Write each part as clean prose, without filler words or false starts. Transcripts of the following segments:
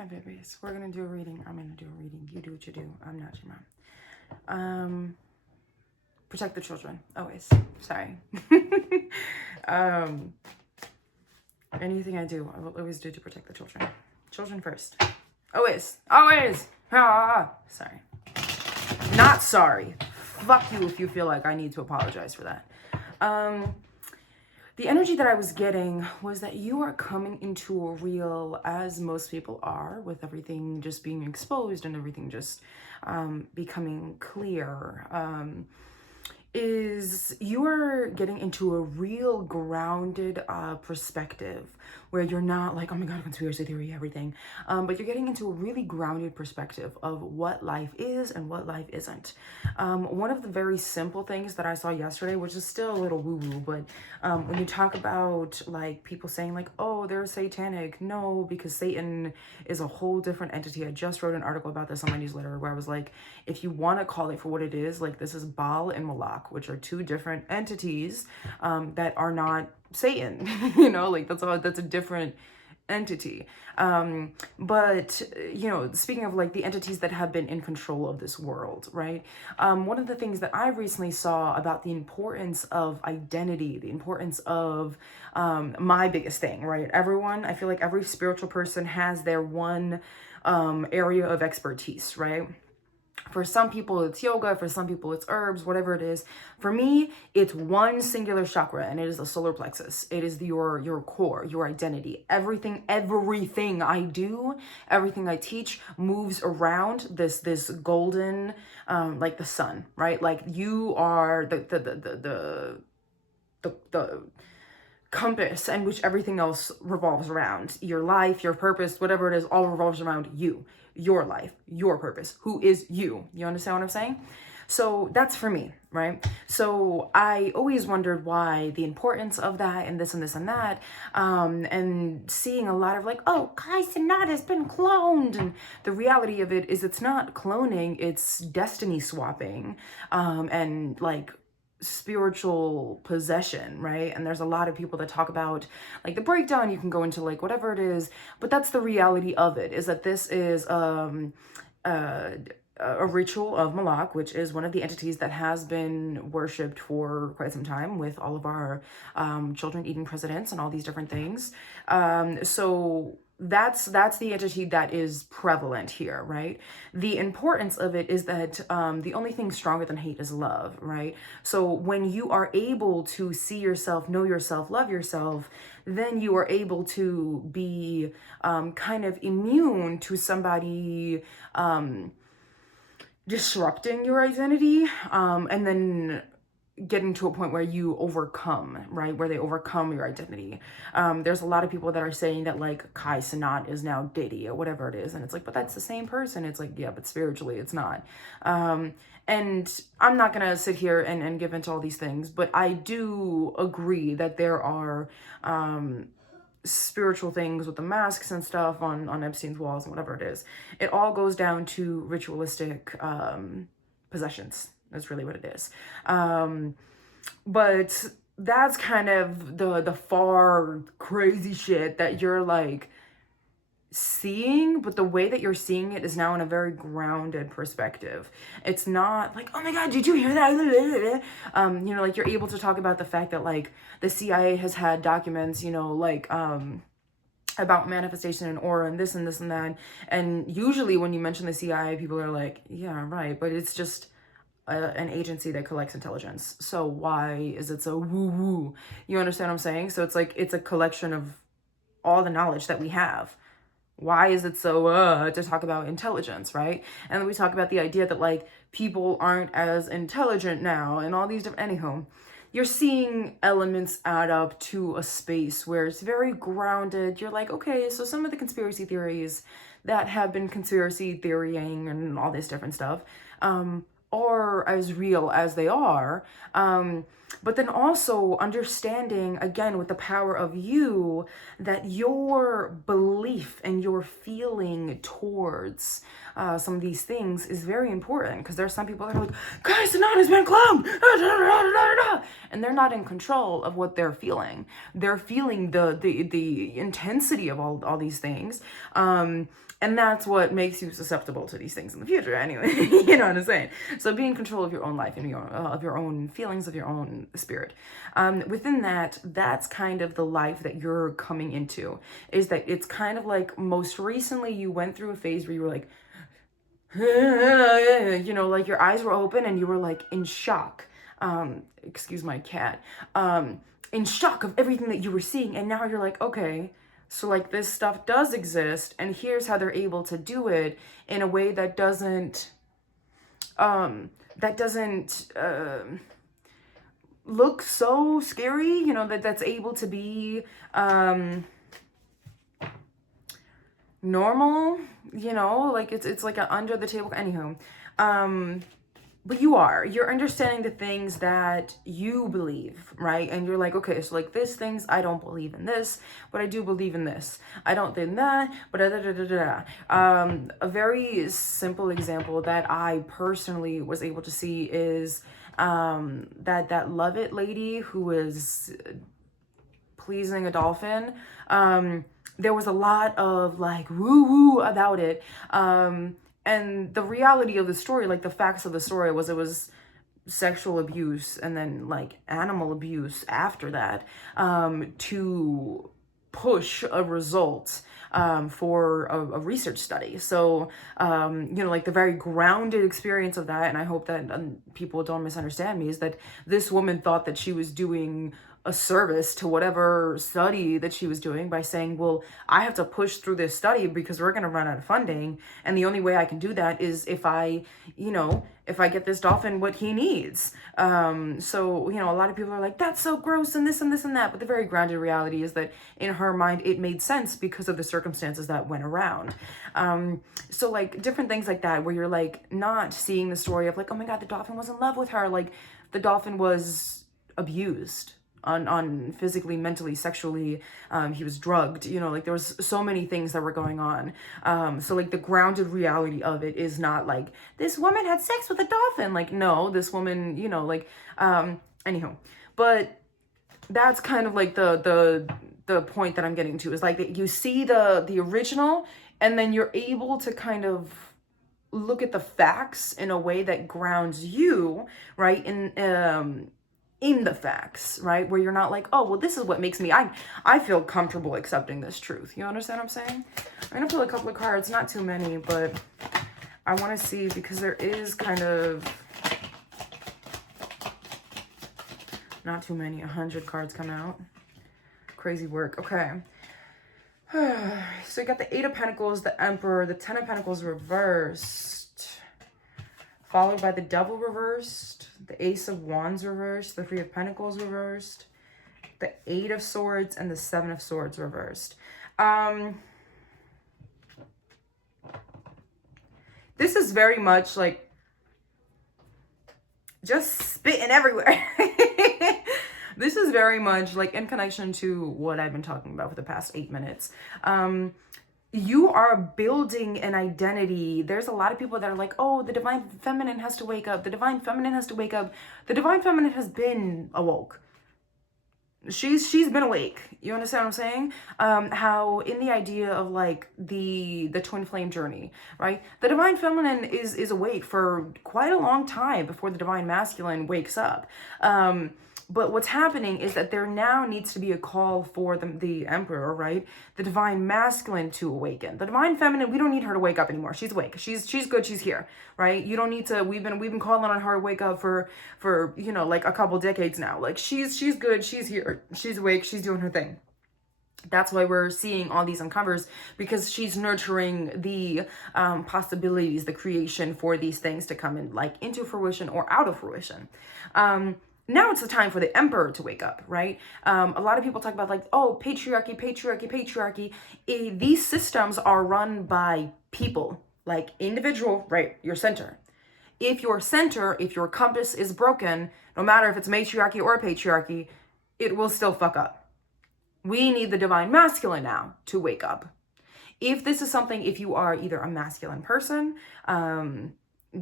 Hi, babies. We're gonna do a reading. I'm gonna do a reading. You do what you do. I'm not your mom. Protect the children. Always. Sorry. Anything I do, I will always do to protect the children. Children first. Always. Always. Sorry. Not sorry. Fuck you if you feel like I need to apologize for that. The energy that I was getting was that you are coming into a real, as most people are, with everything just being exposed and everything just becoming clear, is you are getting into a real grounded perspective where you're not like, oh my God, conspiracy theory, everything. But you're getting into a really grounded perspective of what life is and what life isn't. One of the very simple things that I saw yesterday, which is still a little woo-woo, but when you talk about like people saying like, oh, they're satanic. No, because Satan is a whole different entity. I just wrote an article about this on my newsletter where I was like, if you want to call it for what it is, like this is Baal and Moloch, which are two different entities that are not Satan. You know, like that's a different entity. But you know, speaking of like the entities that have been in control of this world, right? One of the things that I recently saw about the importance of identity, the importance of my biggest thing, right? Everyone, I feel like every spiritual person has their one area of expertise, right? For some people, it's yoga. For some people, it's herbs, whatever it is. For me, it's one singular chakra, and it is the solar plexus. It is your core, your identity. Everything I do, everything I teach moves around this golden, like the sun, right? Like you are the compass and which everything else revolves around. Your life, your purpose, whatever it is, all revolves around you, your life, your purpose. Who is you? You understand what I'm saying? So that's for me, right? So I always wondered why the importance of that and this and this and that, and seeing a lot of like, oh, Kai Cenat has been cloned, and the reality of it is it's not cloning, it's destiny swapping, and like spiritual possession, right? And there's a lot of people that talk about like the breakdown. You can go into like whatever it is, but that's the reality of it, is that this is a ritual of Moloch, which is one of the entities that has been worshipped for quite some time with all of our children eating presidents and all these different things. So that's the entity that is prevalent here, right? The importance of it is that the only thing stronger than hate is love, right? So when you are able to see yourself, know yourself, love yourself, then you are able to be kind of immune to somebody disrupting your identity, and then getting to a point where you overcome, right? Where they overcome your identity. There's a lot of people that are saying that like Kai Cenat is now Diddy or whatever it is. And it's like, but that's the same person. It's like, yeah, but spiritually it's not. And I'm not going to sit here and give into all these things, but I do agree that there are spiritual things with the masks and stuff on Epstein's walls and whatever it is. It all goes down to ritualistic possessions. That's really what it is. But that's kind of the far crazy shit that you're like seeing, but the way that you're seeing it is now in a very grounded perspective. It's not like, oh my God, did you hear that? You know, like you're able to talk about the fact that like the CIA has had documents, you know, like about manifestation and aura and this and this and that. And usually when you mention the CIA, people are like, yeah, right. But it's just an agency that collects intelligence. So why is it so woo-woo? You understand what I'm saying? So it's like, it's a collection of all the knowledge that we have. Why is it so to talk about intelligence, right? And then we talk about the idea that like people aren't as intelligent now and all these different, anyhow, you're seeing elements add up to a space where it's very grounded. You're like, okay, so some of the conspiracy theories that have been conspiracy theorying and all this different stuff are as real as they are. But then also understanding, again, with the power of you, that your belief and your feeling towards some of these things is very important. Because there are some people that are like, Kai Cenat has been cloned, and they're not in control of what they're feeling. They're feeling the intensity of all these things. And that's what makes you susceptible to these things in the future anyway. You know what I'm saying? So be in control of your own life and of your own feelings, of your own spirit. Within that, that's kind of the life that you're coming into, is that it's kind of like most recently you went through a phase where you were like, you know, like your eyes were open and you were like in shock. Excuse my cat. In shock of everything that you were seeing. And now you're like, okay, so like this stuff does exist, and here's how they're able to do it in a way that doesn't look so scary, you know, that's able to be normal, you know, like it's like an under the table, anywho. But you're understanding the things that you believe, right? And you're like, okay, so like this things, I don't believe in this, but I do believe in this. I don't think that, but da da da da da. A very simple example that I personally was able to see is that Love It lady who was pleasing a dolphin. There was a lot of like woo woo about it. And the reality of the story, like the facts of the story was it was sexual abuse and then like animal abuse after that, to push a result for a research study. So, you know, like the very grounded experience of that, and I hope that people don't misunderstand me, is that this woman thought that she was doing a service to whatever study that she was doing by saying, well, I have to push through this study because we're going to run out of funding. And the only way I can do that is if I, you know, if I get this dolphin what he needs. So, you know, a lot of people are like, that's so gross and this and this and that. But the very grounded reality is that in her mind, it made sense because of the circumstances that went around. So like different things like that, where you're like not seeing the story of like, oh my God, the dolphin was in love with her. Like the dolphin was abused on physically, mentally, sexually. He was drugged, you know, like there was so many things that were going on. So like the grounded reality of it is not like this woman had sex with a dolphin. Like, no, this woman, you know, like, anyhow, but that's kind of like the point that I'm getting to, is like that you see the original, and then you're able to kind of look at the facts in a way that grounds you, right? In the facts, right? Where you're not like, oh, well, this is what makes me, I feel comfortable accepting this truth. You understand what I'm saying? I'm gonna pull a couple of cards, not too many, but I want to see, because there is kind of, not too many, 100 cards come out. Crazy work. Okay. So you got the 8 of Pentacles, the Emperor, the 10 of Pentacles reversed, followed by the Devil reversed, the Ace of Wands reversed, the 3 of Pentacles reversed, the 8 of Swords, and the 7 of Swords reversed. This is very much like just spitting everywhere. This is very much like in connection to what I've been talking about for the past 8 minutes. You are building an identity. There's a lot of people that are like, oh, the divine feminine has to wake up. The divine feminine has to wake up. The divine feminine has been awoke. She's been awake. You understand what I'm saying? How in the idea of like the twin flame journey, right? The divine feminine is awake for quite a long time before the divine masculine wakes up. But what's happening is that there now needs to be a call for the Emperor, right? The divine masculine to awaken. The divine feminine, we don't need her to wake up anymore. She's awake. She's good. She's here, right? You don't need to. We've been calling on her to wake up for you know, like a couple decades now. Like she's good. She's here. She's awake. She's doing her thing. That's why we're seeing all these uncovers, because she's nurturing the possibilities, the creation for these things to come in, like into fruition or out of fruition. Now it's the time for the Emperor to wake up, right? A lot of people talk about like, oh, patriarchy, patriarchy, patriarchy. These systems are run by people, like individual, right? Your center. If your center, if your compass is broken, no matter if it's matriarchy or patriarchy, it will still fuck up. We need the divine masculine now to wake up. If this is something, if you are either a masculine person,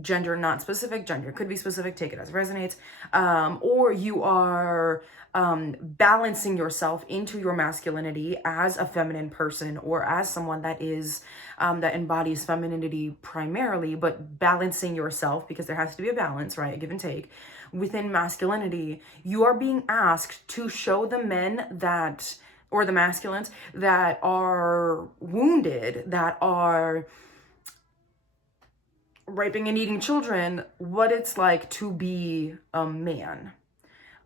gender not specific, gender could be specific, take it as it resonates, or you are balancing yourself into your masculinity as a feminine person, or as someone that is that embodies femininity primarily, but balancing yourself, because there has to be a balance, right, a give and take within masculinity. You are being asked to show the men that, or the masculines that are wounded, that are raping and eating children, what it's like to be a man.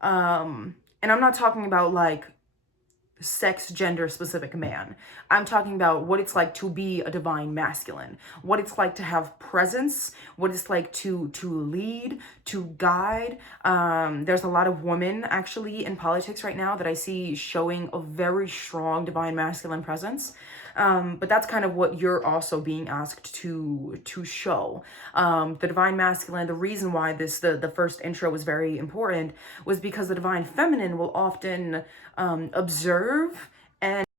And I'm not talking about like sex, gender specific man. I'm talking about what it's like to be a divine masculine, what it's like to have presence, what it's like to lead, to guide. There's a lot of women actually in politics right now that I see showing a very strong divine masculine presence. But that's kind of what you're also being asked to show. The divine masculine, the reason why the first intro was very important was because the divine feminine will often observe